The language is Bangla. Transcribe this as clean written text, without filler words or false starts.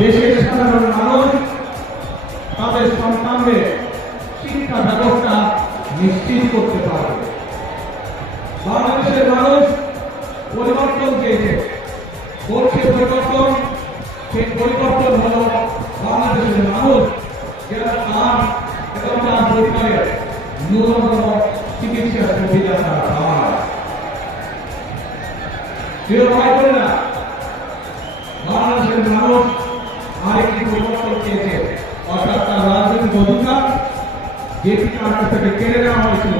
দেশের সাধারণ মানুষ তাদের সন্তানদের শিক্ষা ব্যবস্থা নিশ্চিত করতে পারবে। বাংলাদেশের মানুষ পরিবর্তন চেয়েছে, করছে পরিবর্তন। সেই পরিবর্তন হল বাংলাদেশের মানুষ যারা তার এবং তার পরিবারের ন্যূনতম চিকিৎসা সুবিধা তারা পায়। প্রিয় ভাই বোনেরা, বাংলাদেশের মানুষ আরেকটি পরিবর্তন চেয়েছে, অর্থাৎ তার রাজনৈতিক অধিকার যেটি তার কাছ থেকে কেড়ে নেওয়া হয়েছিল